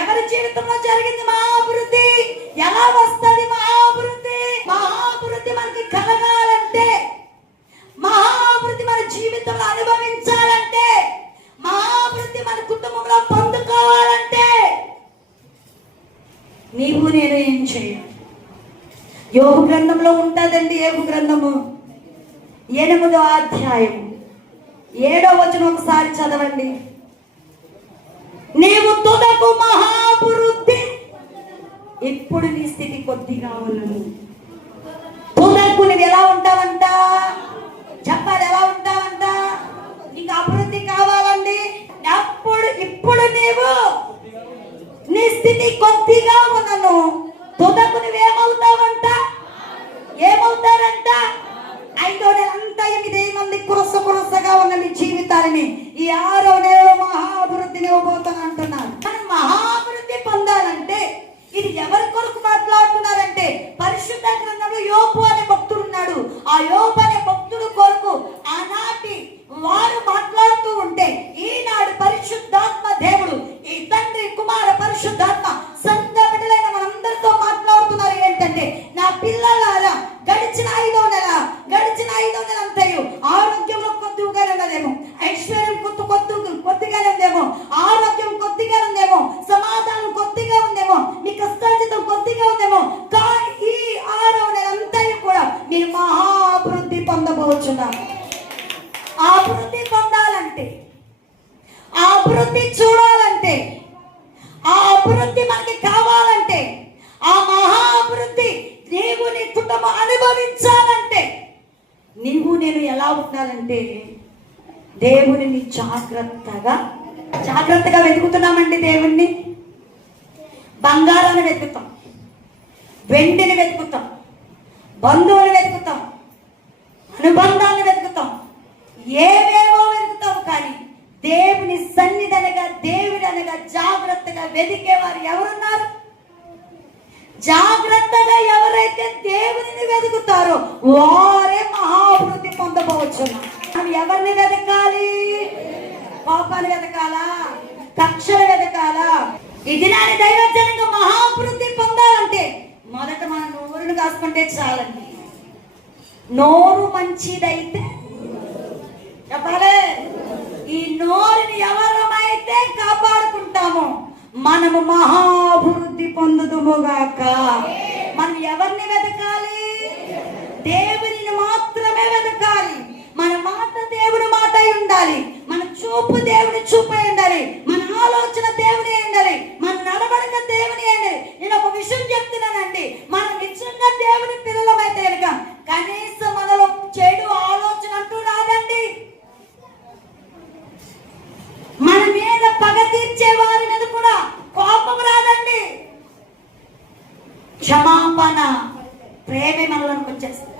ఎవరి జీవితంలో జరిగింది మహాభివృద్ధి? ఎలా వస్తుంది మహాభివృద్ధి? మహాభివృద్ధి మనకి కలగాలంటే మహాభివృద్ధి మన జీవితంలో అనుభవించాలంటే మహాభివృద్ధి మన కుటుంబంలో పొందుకోవాలంటే నీవు నేను ఏం చేయాలి యోగు గ్రంథంలో ఉంటుందండి యోగు గ్రంథము. ఎనిమిదో అధ్యాయం ఏడో వచనం ఒకసారి చదవండి. నీవు తుదకు మహాభివృద్ధి ఇప్పుడు నీ స్థితి కొద్దిగా ఉన్నది? తుదకు నువ్వు ఎలా ఉంటావంట? చెప్పాలి ఎలా ఉంటావంట? నీకు అభివృద్ధి కావాలండి. అప్పుడు ఇప్పుడు నీవు నీ స్థితి కొద్దిగా ఉన్నను పిల్లలారా గడిచిన ఐదో నెల గడిచిన ఐదో నెల అంతయు ఆరోగ్యంలో కొద్దిగా ఉన్నదేమో ఐశ్వర్యం కొద్ది కొద్ది కొద్దిగానే ఉందేమో ఆరోగ్యం కొద్దిగా ఉందేమో సమాధానం కొద్దిగా ఉందేమో మీ కష్టార్జితం కొద్దిగా ఉందేమో కానీ ఈ ఆరో నెల అంతయు కూడా మీరు మహాభివృద్ధి పొందబోచున్నారు. అభివృద్ధి పొందాలంటే అభివృద్ధి చూడాలంటే ఆ అభివృద్ధి మనకి కావాలంటే ఆ మహా అభివృద్ధి నీవు నీ కుటుంబం అనుభవించాలంటే నీవు నేను ఎలా ఉండాలంటే దేవుని జాగ్రత్తగా జాగ్రత్తగా వెతుకుతున్నామండి దేవుణ్ణి. బంగారాన్ని వెతుకుతాం వెండిని వెతుకుతాం బంధువులు వెతుకుతాం అనుబంధాన్ని వెతుకుతాం ఏవేవో వెతుకుతాం కానీ దేవుని సన్నిధనగా దేవుడనగా జాగ్రత్తగా జాగ్రత్తగా వెతికేవారు ఎవరున్నారు? జాగ్రత్తగా ఎవరైతే దేవుని వెతుకుతారో వారే మహాభివృద్ధి పొందవచ్చు మనం ఎవరిని వెతకాలి? కోపాలు వెతకాలా? కక్షలు వెతకాలా? ఇది నాని దైవజనంగా మహాభివృద్ధి పొందాలంటే మొదట మన నోరును కాసుకుంటే చాలండి. నోరు మంచిదైతే చెప్పాలి. ఈ నోరుని ఎవరమైతే కాపాడుకుంటామో మనము మహాభూ పొందుదుముగాక. మనం ఎవరిని వెతకాలి? దేవునిని మాత్రమే వెతకాలి. మన మాట దేవుని మాట అయి ఉండాలి. మన చూపు దేవుని చూపు అయి ఉండాలి. మన ఆలోచన దేవుని అయి ఉండాలి. మన నడవడిక దేవుని అయి ఉండాలి. నేను ఒక విషయం చెప్తున్నానండి. మనం నిజంగా దేవుని పిల్లలమైతే కనుక కనీసం మనలో చెడు ఆలోచన అంటూ రాదండి. మన మీద పగ తీర్చే వారి మీద కూడా కోపం రాదండి క్షమాపణ ప్రేమే మనలోకి వచ్చేస్తుంది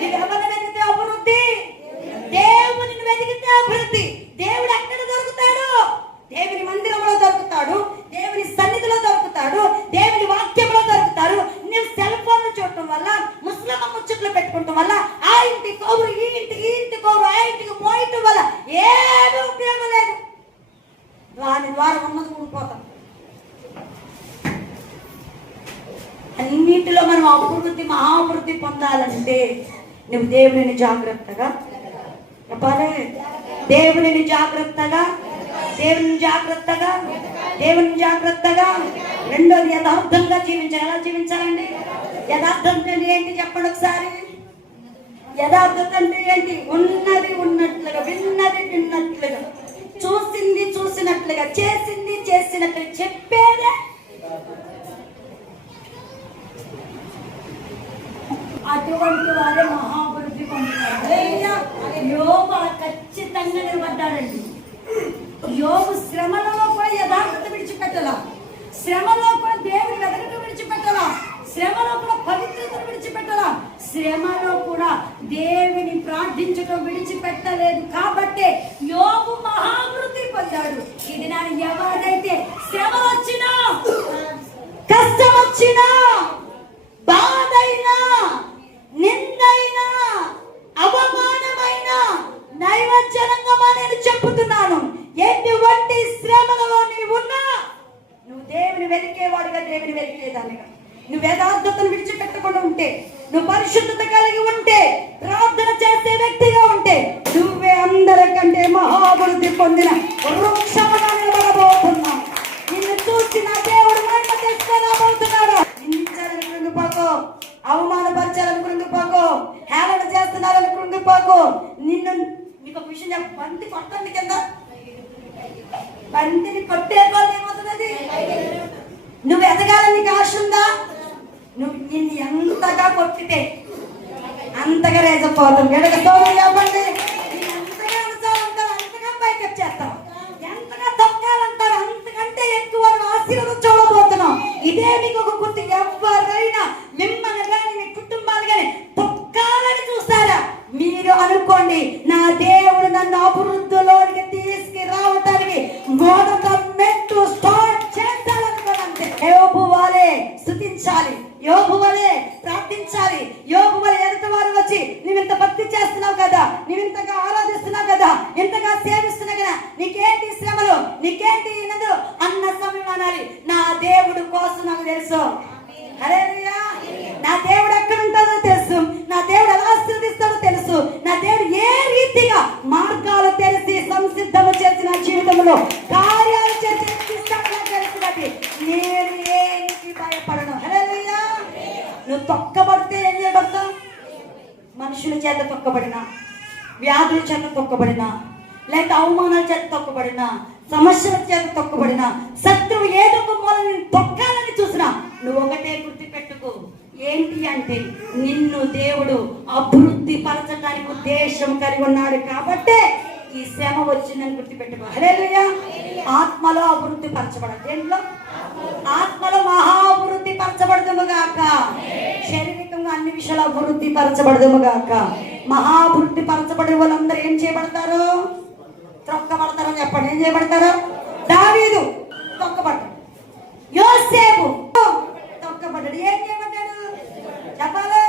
నీవు ఎవరిని వెతికితే అభివృద్ధి దేవుని వెతికితే అభివృద్ధి దేవుడు ఎక్కడ దొరుకుతాడు? దేవుని మందిరంలో దొరుకుతాడు. దేవుని సన్నిధిలో దొరుకుతాడు. దేవుని వాక్యంలో దొరుకుతాడు. నేను సెల్ ఫోన్లు చూడటం వల్ల ముస్లిం ముచ్చట్లు పెట్టుకోవటం వల్ల ఆ ఇంటి కౌరు ఈ ఇంటి ఈ ఇంటి కౌరు ఆ ఇంటికి పోయటం వల్ల ఏమీ ఉపయోగం లేదు. దాని ద్వారా ఉన్నది ఊడిపోతాం. అన్నిటిలో మనం అభివృద్ధి మహాభివృద్ధి పొందాలంటే నువ్వు దేవుని జాగ్రత్తగా చెప్పాలి. దేవుని జాగ్రత్తగా దేవుని జాగ్రత్తగా దేవుని జాగ్రత్తగా రెండోది యథార్థంగా జీవించాలి. ఎలా జీవించాలండి? యథార్థం అంటే ఏంటి చెప్పండి ఒకసారి? యథార్థత అంటే ఏంటి? ఉన్నది ఉన్నట్లుగా విన్నది విన్నట్లుగా చూసింది చూసినట్లుగా చేసింది చేసినట్లుగా చెప్పి అటువంటి వారే మహాభివృద్ధి పొందుతారు యోగు అలా ఖచ్చితంగా నిలబడ్డాడండి యోగు శ్రమలలో కూడా యథార్థత విడిచిపెట్టాల శ్రమలో కూడా దేవుని వెతకటం విడిచిపెట్టాలా. శ్రమలో కూడా పవిత్రతను విడిచిపెట్టాలా. శ్రమలో కూడా దేవుని ప్రార్థించటం విడిచిపెట్టలేదు కాబట్టే యోగు మహాభివృద్ధి పొందాడు. నా నువ్వు వెతికేవాడుగా దేవుని వెతికేదానిగా నువ్వు యథార్థతను విడిచిపెట్టకుండా ఉంటే నువ్వు పరిశుద్ధత కలిగి ఉంటే ప్రార్థన చేసే వ్యక్తిగా ఉంటే నువ్వే అందరికంటే మహాభివృద్ధి పొందిన వృక్షముగా నిలబడబోతున్నావు. నిన్ను చూసి నా దేవుడు మహిమ తెచ్చుకోబోతున్నాడు నిందించాలని కృంగిపోకు అవమానపరచాలని కృంగిపోకు హేళన చేస్తున్నారని కృంగిపోకో. నిన్ను నీకు ఒక విషయం బంతి కొట్టండి కింద. బంతిని కొట్టే ఏమవుతుంది నువ్వు ఎదగాలని నీకు ఆశ ఉందా? నువ్వు నిన్ను ఎంతగా కొట్టితే అంతగా రేజపోతాం గడక తోడు చెప్పండి. నిన్ను ఎంతగా అణచాలంటారు అంతగా పైకి వచ్చేస్తాం ఎంతగా తొక్కాలంటారు అంతకంటే ఎక్కువ ఆశీర్వాదం చూడబోతున్నాం ఇదే మీకు స్థుతించాలి యోబు వలె ప్రార్థించాలి. యోబు వలె ఎదుటి వారు వచ్చి నువ్వు ఇంత భక్తి చేస్తున్నావు కదా నువ్వు ఇంతగా ఆరాధిస్తున్నావు కదా ఇంతగా సేవిస్తున్నావు కదా నీకేంటి శ్రమలు నీకేంటి నదు అన్న సమయం అనాలి నా దేవుడు కోసం నాకు తెలుసు. హల్లెలూయా. తొక్కబడితే ఏం చేయబడతాం? మనుషుల చేత తొక్కబడిన వ్యాధుల చేత తొక్కబడిన లేక అవమానాల చేత తొక్కబడిన సమస్యల చేత తొక్కబడిన శత్రువు ఏదో ఒక మూల నేను తొక్కాలని చూసినా నువ్వు ఒకటే గుర్తుపెట్టుకో. ఏంటి అంటే నిన్ను దేవుడు అభివృద్ధి పరచడానికి ఉద్దేశం కలిగి ఉన్నాడు కాబట్టే ఈ శ్రమ వచ్చిందని గుర్తుపెట్టుకో. హల్లెలూయా. ఆత్మలో అభివృద్ధి పరచబడదు. దేంట్లో ఆత్మలో మహాభివృద్ధి పరచబడదుము గాక. శారీరకంగా అన్ని విషయాలు అభివృద్ధి పరచబడదుము గాక. మహాభివృద్ధి పరచబడే వాళ్ళందరూ ఏం చేయబడతారు? త్రొక్కబడతారని చెప్పండి. ఏం చేయబడతారు? దావీదు తొక్కబడ్డాడు యోసేపు తొక్కబడ్డాడు ఏం చేయబడ్డాడు? చెప్పాలి.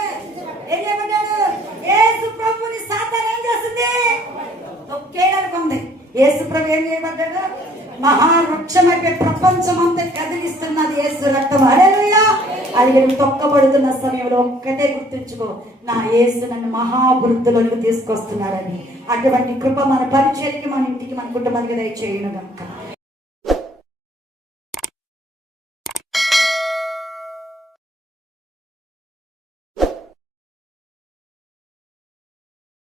ఏం చేయబడ్డాడు? ఉంది యేసు ఏం చేయబడ్డాడు మహావృక్షమైతే ప్రపంచం అంతా కదిలిస్తున్నది ఏసు రక్తం హల్లెలూయా! అది నేను తొక్కబడుతున్న సమయంలో ఒక్కటే గుర్తుంచుకో. నా యేసు నన్ను మహావృద్ధిలోనికి తీసుకొస్తున్నాడని. అటువంటి కృప మన పరిచయకి మన ఇంటికి మన కుటుంబానికి దయచేయను కనుక